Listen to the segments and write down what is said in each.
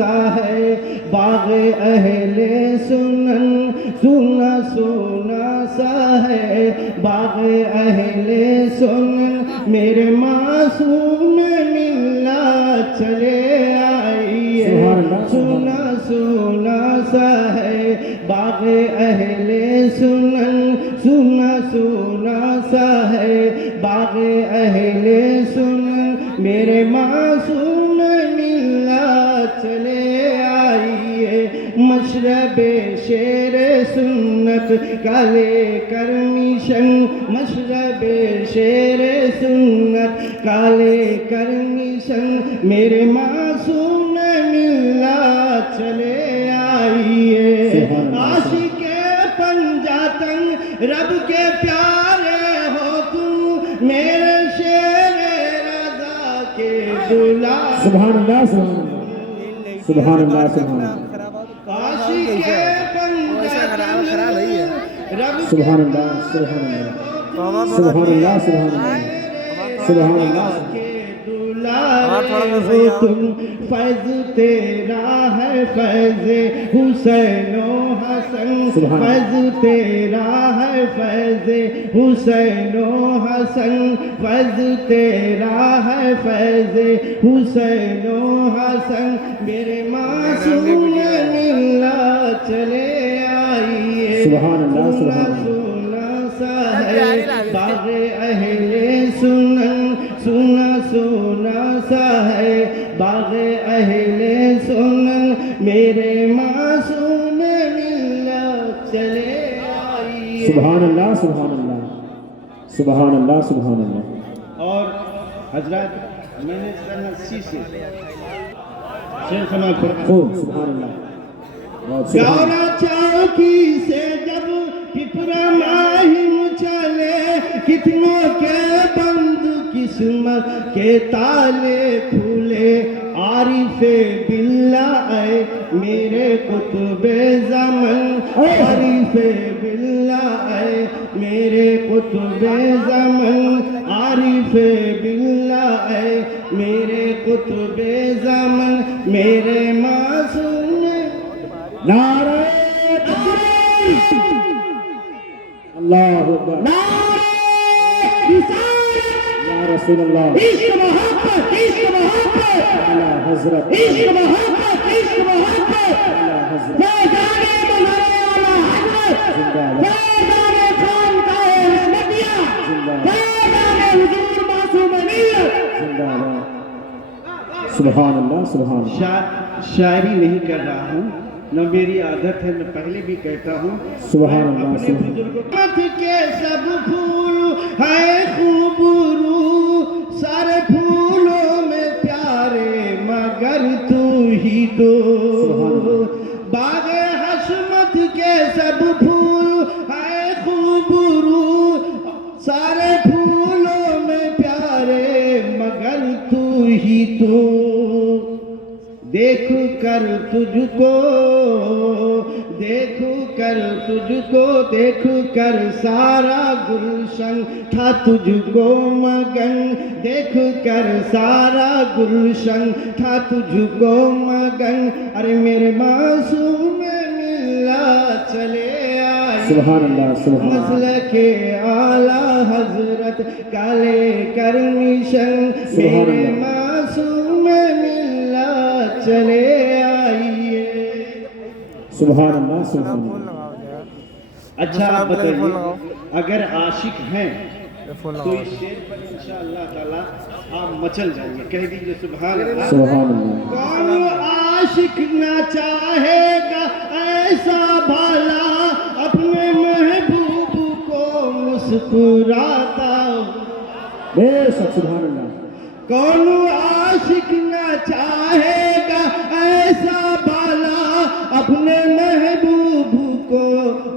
سا ہے باغ اہل سنن، سونا سونا سا ہے باغ اہل سنن، میرے معصوم ملت چلے آئیے، سونا سونا سا ہے باغ اہل سنن، سونا سونا سا ہے باغ اہل سنن، میرے معصوم ملت چلے آئیے، مشرب شیر سنت کا لے کر مشن، مشرب شیر سنت کا لے کر مشن، میرے معصوم ملت چلے آئیے، عاشق پنجاتن رب کے پیارے ہو تم، میرے شیر رضا کے دلال، سبحان اللہ سبحان اللہ سبحان اللہ سبحان اللہ عاشق پنجاتن رب سبحان اللہ سبحان اللہ سبحان اللہ سبحان اللہ سبحان اللہ کے دلال ہو تم، فیض تیرا ہے فیض حسین و حسن، فیض تیرا ہے فیض حسین و حسن، فیض تیرا ہے فیض حسین و حسن، میرے معصوم ملت چلے آئیے، سبحان اللہ سبحان اللہ سونا سا ہے باغ اہل سنن، سونا سونا سا ہے باغ اہل سنن، میرے معصوم ملت چلے آئیے، سبحان اللہ سبحان اللہ سبحان اللہ سبحان اللہ اور حضرات میں نے سن 80 سے شیخ ہمیں خوب سبحان اللہ گورا چوکی سے جب پپرا ماہم چلے، کتنوں کے بند قسمت کے تالے کھلے، عارف باللہ اے میرے قطب زمن، عارف باللہ اے میرے قطب زمن، عارف باللہ اے میرے قطب زمن، میرے معصوم نعرہ تکبیر اللہ اکبر نعرہ رسالت یا رسول اللہ، عشق محبت عشق محبت اعلیٰ حضرت، عشق محبت عشق محبت اعلیٰ حضرت، فیضان مظہر اعلیٰ حضرت زندہ باد، فیضان خانقاہ احمدیہ زندہ باد، فیضان حضور معصوم ملت زندہ باد، سبحان اللہ سبحان اللہ شاعری نہیں کر رہا ہوں، نہ میری عادت ہے، میں پہلے بھی کہتا ہوں، سبحان اللہ اپنے بزرگوں کے سب پھول ہے خوبرو، سارے پھولوں میں پیارے مگر تو ہی تو، باغ حشمت کے سب پھول ہے خوبرو، سارے پھولوں میں پیارے مگر تو ہی تو، دیکھ کر تجھ کو دیکھ کر تجھ کو دیکھ کر سارا گلشن تھا تجھ کو مگن، دیکھ کر سارا گلشن تھا تجھ کو مگن، ارے میرے معصوم ملت چلے آئی، سبحان اللہ سبحان اللہ مسلک اعلیٰ حضرت کا لے کر مشن، میرے معصوم ملت چلے آئیے، سبحان اللہ سبحان اللہ اچھا آپ بتائیے اگر عاشق ہیں تو اس شعر پر انشاءاللہ تعالیٰ آپ مچل جائیں گے، کہہ دیجئے سبحان اللہ، سبحان اللہ کون عاشق نہ چاہے گا ایسا بھلا اپنے محبوب کو مسکراتا، بے شک سبحان اللہ، کون عاشق نہ چاہے گا ایسا بھلا اپنے محبوب کو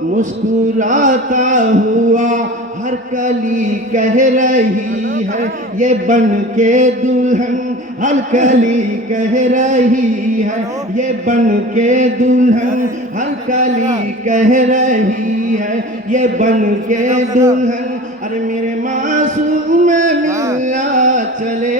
مسکراتا ہوا، ہر کلی کہہ رہی ہے یہ بن کے دلہن، ہر کلی کہہ رہی ہے یہ بن کے دلہن، ہر کلی کہہ رہی ہے یہ بن کے دلہن، ارے میرے معصوم ملت چلے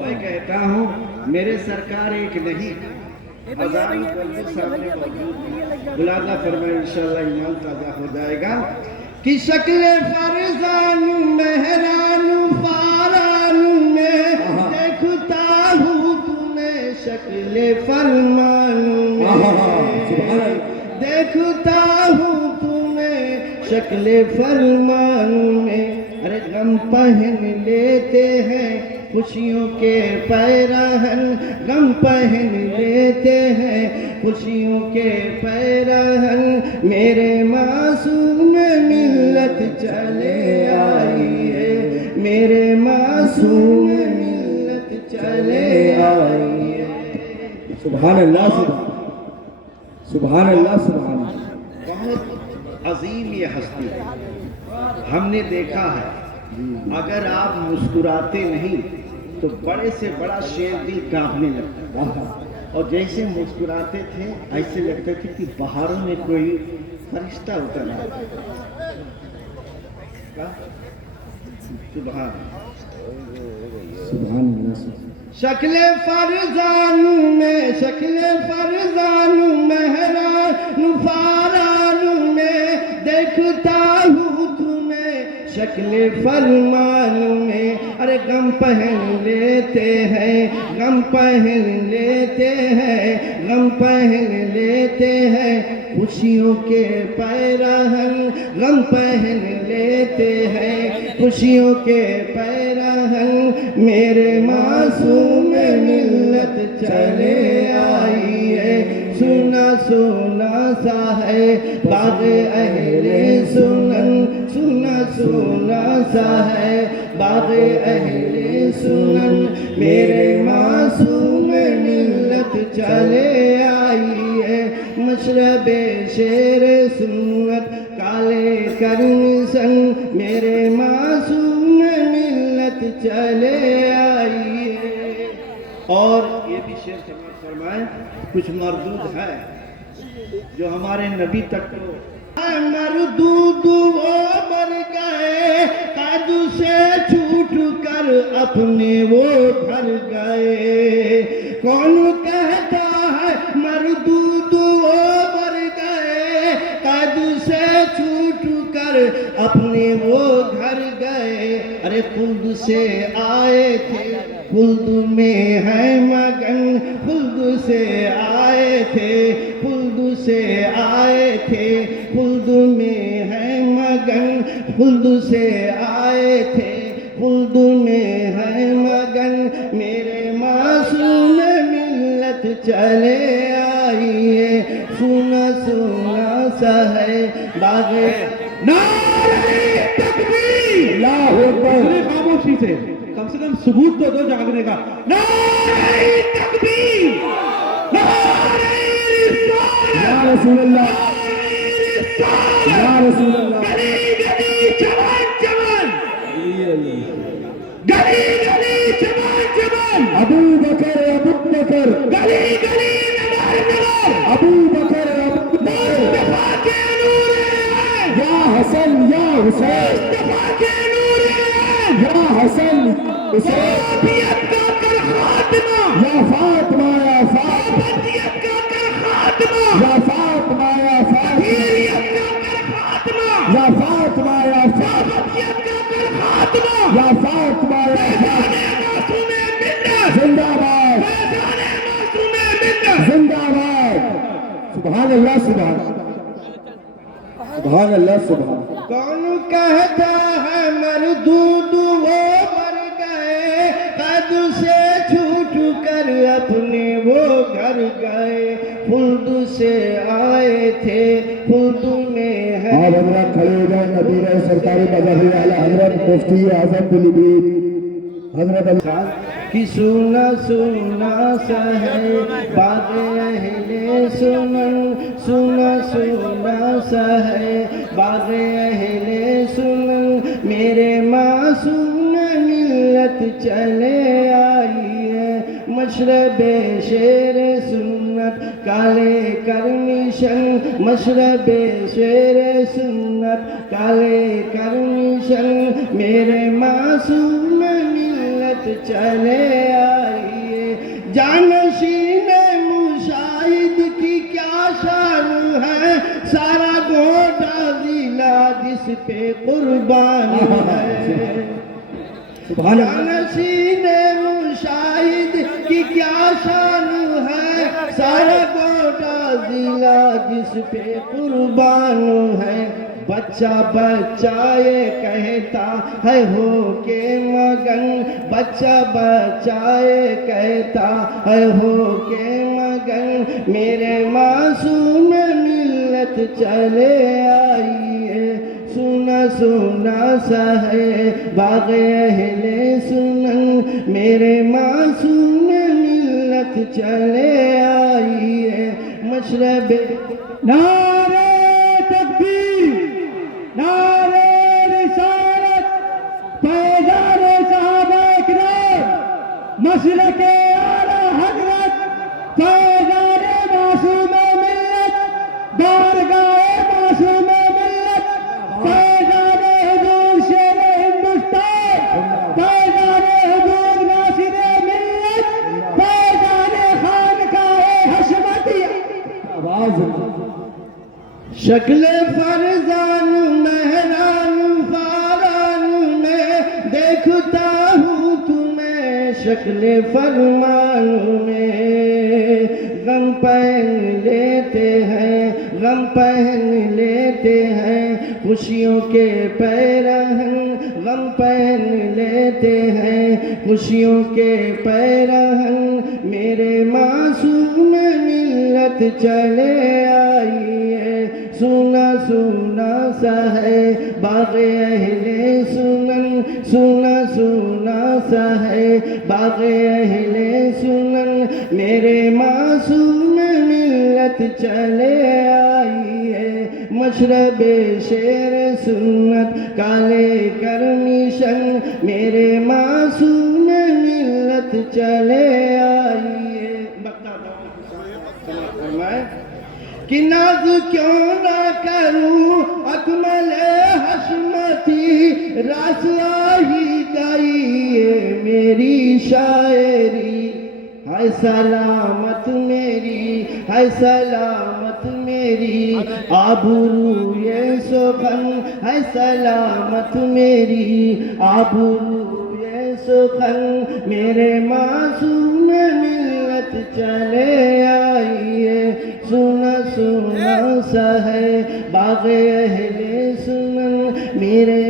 میں کہتا ہوں میرے سرکار ایک نہیں، اذان کرتے سامنے بلانا فرمائے، انشاءاللہ ایمان تازہ ہو جائے گا کہ شکل فرزان مہران فاران میں دیکھتا ہوں تمہیں، شکل فرمان میں دیکھتا ہوں تمہیں، شکل فرمان میں، ارے غم پہن لیتے ہیں خوشیوں کے پیراہن، غم پہن لیتے ہیں خوشیوں کے پیراہن، میرے معصوم ملت چلے آئی ہے، میرے معصوم ملت چلے آئی ہے۔ سبحان اللہ، سبحان اللہ، سبحان اللہ۔ بہت عظیم یہ ہستی ہے، ہم نے دیکھا ہے اگر آپ مسکراتے نہیں تو بڑے سے بڑا شیر دل کانپنے لگتا ہے، اور جیسے مسکراتے تھے ایسے لگتا تھا کہ بہاروں میں کوئی فرشتہ اتر آیا۔ سبحان سبحان اللہ۔ شکل فرزان میں، شکل فرزان مہران فاران میں دیکھتا ہوں تمہیں، شکل فرمان میں، ارے غم پہن لیتے ہیں، غم پہن لیتے ہیں، غم پہن لیتے ہیں خوشیوں کے پیراہن، غم پہن لیتے ہیں خوشیوں کے پیراہن، میرے معصوم ملت چلے آئی ہے، سنا سنا سا ہے باغ اہل سنن، سنا سنا سا ہے باغ اہل سنن، میرے معصوم ملت چلے آئی ہے، مشرب شیر سنت کالے کرم سن، میرے معصوم ملت چلے آئی ہے۔ اور یہ بھی شعر سماعت فرمائیں، کچھ مردود ہے جو ہمارے نبی تک کو مردود وہ مر گئے، قید سے چھوٹ کر اپنے وہ گھر گئے، کون کہتا ہے مردود وہ مر گئے، قید سے چھوٹ کر اپنے وہ گھر گئے، ارے خلد سے آئے تھے خلد میں ہے مگن، خلد سے آئے تھے خلد سے آئے تھے خلد میں ہے مگن، خلد سے آئے تھے خلد میں ہے مگن، میرے معصوم ملت چلے آئی ہے، سنا سنا سا ہے باغ نعرہ تکبیر، اللہ اکبر۔ خاموشی سے کم ثبوت تو دو جاگنے کا۔ نعرہ تکبیر، نعرہ رسالت، یا رسول اللہ، یا رسول اللہ، گلی گلی جوان جوان، گلی گلی جوان جوان، ابو بکر ابو بکر، گلی گلی نمار نمار، ابو بکر ابو بکر، مصطفیٰ کے نور عین، یا حسن یا حسین، مصطفیٰ کے نور عین، یا حسن حسین، وفادیت کا کر خاتمہ، یا فاطمہ یا فاطمہ، وفادیت کا کر خاتمہ، یا فاطمہ یا فاطمہ، وفادیت کا کر خاتمہ، یا فاطمہ یا فاطمہ، وفادیت کا کر خاتمہ، یا فاطمہ یا فاطمہ، زندہ باد، زندہ باد، سبحان اللہ، سبحان سبحان اللہ، سبحان۔ کون کہتا ہے مردود وہ مر گئے، قید سے چھوٹ کر اپنے وہ گھر گئے، خلد سے آئے تھے خلد میں ہے۔ آپ حضرات کھڑے ہو جائیں، نبی رہے سرکاری مذہبی اعلیٰ حضرت مفتی اعظم پلی حضرت کہ سنا سنا سا ہے باغ اہل سنن، سنا سنا سا ہے باغ اہل سنن، میرے معصوم ملت چلے آئی ہے، مشرب شیر سنت کالے کرنیشن، مشرب شیر سنت کالے کرنیشن، میرے معصوم ملت ملت چلے آئیے جانشین مشاہد کی کیا شان ہے سارا گوٹا ضلع جس پہ قربان ہے جانشین مشاہد کی کیا شان ہے سارا گوٹا ضلع جس پہ قربان ہے بچہ بچہ یہ کہتا ہے ہو کے مگن بچہ بچہ یہ کہتا ہے ہو کے مگن میرے معصوم ملت چلے آئیے سنا سنا سا ہے باغ اہل سنن میرے معصوم ملت چلے آئیے مشرب نعرہ تکبیر نعرہ رسالت پیدار صحابہ اکرام مسلک اعلیٰ حضرت پیدار معصوم ملت بارگاہ معصوم ملت پیدار حضور شیر ہندوستان پیدار حضور ناصر ملت پیدار خانقاہ حشمتیہ آواز شکل فرزان مہران فاران میں دیکھتا ہوں تمہیں شکل فرمان میں غم پہن لیتے ہیں غم پہن لیتے ہیں خوشیوں کے پیرہن غم پہن لیتے ہیں خوشیوں کے پیرہن میرے معصوم ملت چلے آئیے سنا سنا سا ہے باغ اہل سنن سنا سنا سا ہے باغ اہل سنن میرے معصوم ملت چلے آئیے مشرب شیر سنت کالے کرمیشن میرے معصوم ملت چلے آئیے کہ ناز کیوں نہ کروں اکمل حشمتی رسوا ہی گئی میری شاعری ہے سلامت میری ہے سلامت میری آبرو یہ سخن ہے سلامت میری آبرو یہ سخن میرے معصوم ملت چلے آئیے سنا سنا سا ہے باغ اہل سنن میرے